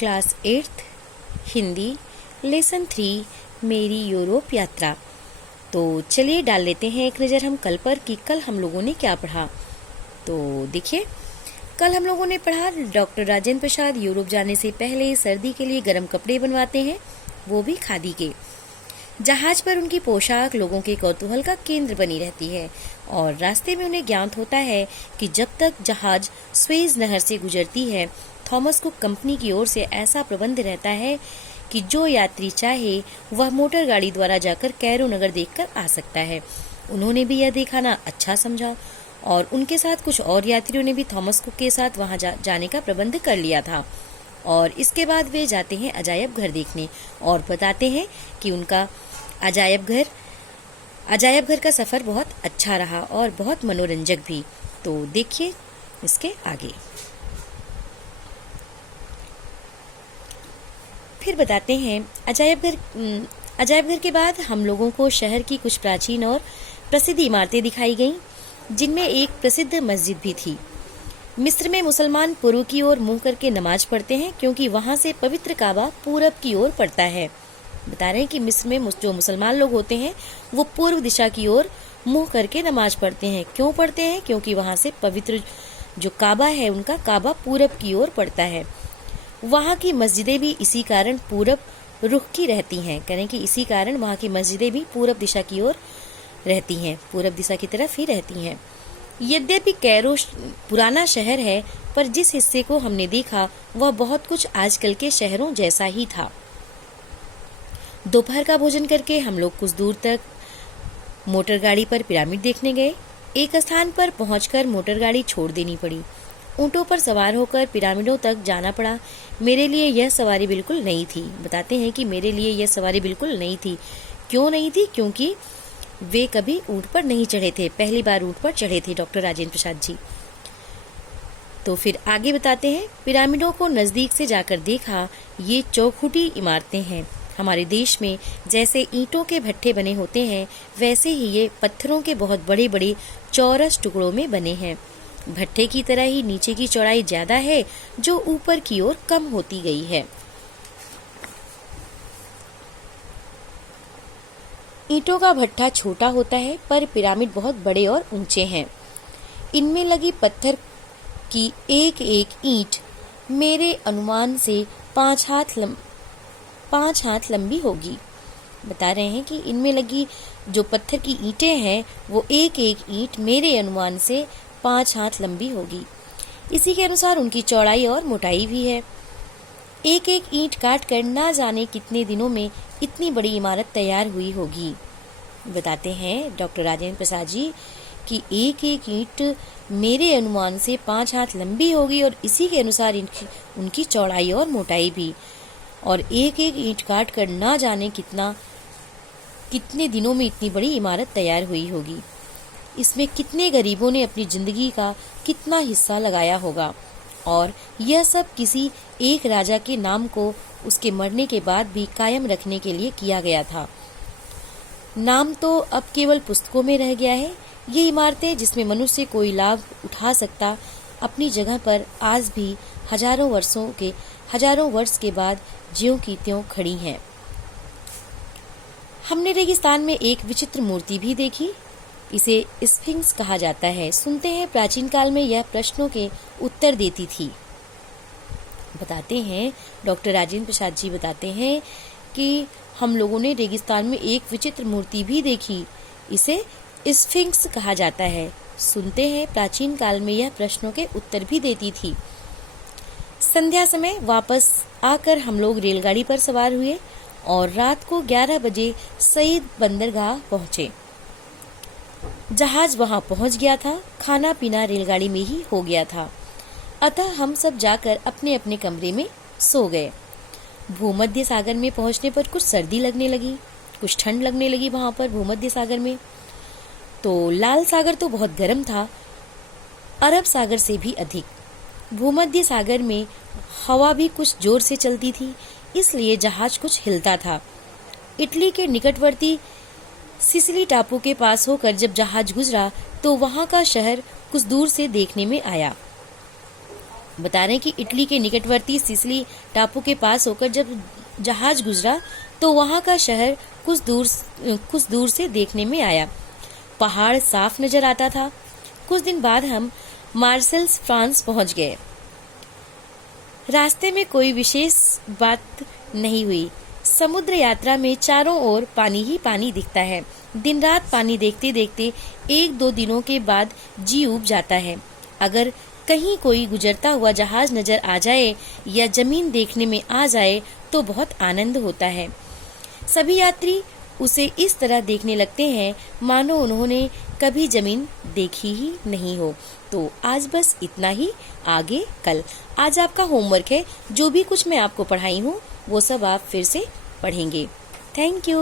Class 8th Hindi lesson 3 मेरी Europe यात्रा। तो चलिए डाल लेते हैं एक नज़र हम कल पर कि कल हम लोगों ने क्या पढ़ा। तो देखिए, कल हम लोगों ने पढ़ा डॉक्टर राजेंद्र प्रसाद यूरोप जाने से पहले सर्दी के लिए गर्म कपड़े बनवाते हैं, वो भी खादी के। जहाज पर उनकी पोशाक लोगों के कौतूहल का केंद्र बनी रहती है और रास्ते में उन्हें ज्ञात होता है कि जब तक जहाज स्वेज नहर से गुजरती है, थॉमस कुक कंपनी की ओर से ऐसा प्रबंध रहता है कि जो यात्री चाहे वह मोटर गाड़ी द्वारा जाकर कैरो नगर देखकर आ सकता है। उन्होंने भी यह दिखाना अच्छा समझा और उनके साथ कुछ और यात्रियों ने भी थॉमस कुक के साथ वहां जाने का प्रबंध कर लिया था। और इसके बाद वे जाते हैं अजायब घर देखने और बताते हैं कि उनका अजायब घर का सफर बहुत अच्छा रहा और बहुत मनोरंजक भी। तो देखिए इसके आगे। फिर बताते हैं अजायब घर के बाद हम लोगों को शहर की कुछ प्राचीन और प्रसिद्ध इमारतें दिखाई गईं, जिनमें एक प्रसिद्ध मस्जिद भी थी। मिस्र में मुसलमान पूर्व की ओर मुंह करके नमाज पढ़ते हैं क्योंकि वहां से पवित्र काबा पूरब की ओर पड़ता है। बता रहे हैं कि मिस्र में जो मुसलमान लोग होते हैं वो पूर्व दिशा की ओर मुंह करके नमाज पढ़ते हैं। क्यों पढ़ते हैं? क्योंकि वहां से पवित्र जो काबा है उनका काबा पूरब की ओर पड़ता है। वहां की मस्जिदें भी इसी कारण पूरब रुख की रहती हैं। करें कि इसी कारण वहां की मस्जिदें भी पूरब दिशा की ओर रहती हैं, पूरब दिशा की तरफ ही रहती हैं। यद्यपि कैरो पुराना शहर है, पर जिस हिस्से को हमने देखा वह बहुत कुछ आजकल के शहरों जैसा ही था। दोपहर का भोजन करके हम लोग कुछ दूर तक मोटर गाड़ी पर पिरामिड देखने गए। एक स्थान पर पहुंचकर मोटर गाड़ी छोड़ देनी पड़ी। ऊंटों पर सवार होकर पिरामिडों तक जाना पड़ा। मेरे लिए यह सवारी बिल्कुल नई थी। बताते हैं कि मेरे लिए यह सवारी बिल्कुल नई थी। क्यों नहीं थी? क्योंकि वे कभी ऊंट पर नहीं चढ़े थे, पहली बार ऊंट पर चढ़े थे डॉक्टर राजेंद्र प्रसाद जी। तो फिर आगे बताते हैं, पिरामिडों को नजदीक से जाकर देखा। ये चौखुटी इमारतें हैं। हमारे देश में जैसे ईंटों के भट्ठे बने होते हैं, वैसे ही ये पत्थरों के बहुत बड़े बड़े चौरस टुकड़ों में बने हैं। भट्ठे की तरह ही नीचे की चौड़ाई ज्यादा है, जो ऊपर की ओर कम होती गई है। ईंटों का भट्ठा छोटा होता है, पर पिरामिड बहुत बड़े और ऊंचे हैं। इनमें लगी पत्थर की एक एक ईंट मेरे अनुमान से 5 हाथ लंबी होगी। बता रहे हैं कि इनमें लगी जो पत्थर की ईंटें हैं वो एक एक ईंट मेरे अनुमान से 5 हाथ लंबी होगी। इसी के अनुसार उनकी चौड़ाई और मोटाई भी है। एक एक ईंट काट कर ना जाने कितने दिनों में इतनी बड़ी इमारत तैयार हुई होगी। बताते हैं डॉक्टर राजेंद्र प्रसाद जी कि एक एक ईंट मेरे अनुमान से 5 हाथ लंबी होगी और इसी के अनुसार उनकी चौड़ाई और मोटाई भी। और एक एक ईंट काट कर ना जाने कितने दिनों में इतनी बड़ी इमारत तैयार हुई होगी। इसमें कितने गरीबों ने अपनी जिंदगी का कितना हिस्सा लगाया होगा। और यह सब किसी एक राजा के नाम को उसके मरने के बाद भी कायम रखने के लिए किया गया था। नाम तो अब केवल पुस्तकों में रह गया है। ये इमारतें जिसमें मनुष्य कोई लाभ उठा सकता, अपनी जगह पर आज भी हजारों वर्ष के बाद ज्यों की त्यों खड़ी हैं। हमने रेगिस्तान में एक विचित्र मूर्ति भी देखी। इसे स्फिंक्स कहा जाता है। सुनते हैं प्राचीन काल में यह प्रश्नों के उत्तर देती थी। बताते हैं डॉक्टर राजेंद्र प्रसाद जी बताते हैं कि हम लोगों ने रेगिस्तान में एक विचित्र मूर्ति भी देखी। इसे स्फिंक्स कहा जाता है। सुनते हैं प्राचीन काल में यह प्रश्नों के उत्तर भी देती थी। संध्या समय वापस आकर हम लोग रेलगाड़ी पर सवार हुए और रात को 11 बजे सईद बंदरगाह पहुंचे। जहाज वहां पहुंच गया था। खाना पीना रेलगाड़ी में ही हो गया था। अतः हम सब जाकर अपने अपने कमरे में सो गए। भूमध्य सागर में पहुंचने पर कुछ सर्दी लगने लगी, कुछ ठंड लगने लगी वहां पर भूमध्य सागर में। तो लाल सागर तो बहुत गर्म था, अरब सागर से भी अधिक। भूमध्य सागर में हवा भी कुछ जोर से चलती थी, इसलिए जहाज कुछ हिलता था। इटली के निकटवर्ती सिसिली टापू के पास होकर जब जहाज गुजरा तो वहां का शहर कुछ दूर से देखने में आया। बता रहे हैं कि इटली के निकटवर्ती सिसिली टापू के पास होकर जब जहाज गुजरा तो वहां का शहर कुछ दूर से देखने में आया। पहाड़ साफ नजर आता था। कुछ दिन बाद हम मार्सेल्स फ्रांस पहुंच गए। रास्ते में कोई विशेष बात नहीं हुई। समुद्र यात्रा में चारों ओर पानी ही पानी दिखता है। दिन रात पानी देखते देखते 1-2 दिनों के बाद जी उब जाता है। अगर कहीं कोई गुजरता हुआ जहाज नजर आ जाए या जमीन देखने में आ जाए तो बहुत आनंद होता है। सभी यात्री उसे इस तरह देखने लगते हैं मानो उन्होंने कभी जमीन देखी ही नहीं हो। तो आज बस इतना ही, आगे कल। आज आपका होमवर्क है, जो भी कुछ मैं आपको पढ़ाई हूँ वो सब आप फिर से पढ़ेंगे। Thank you.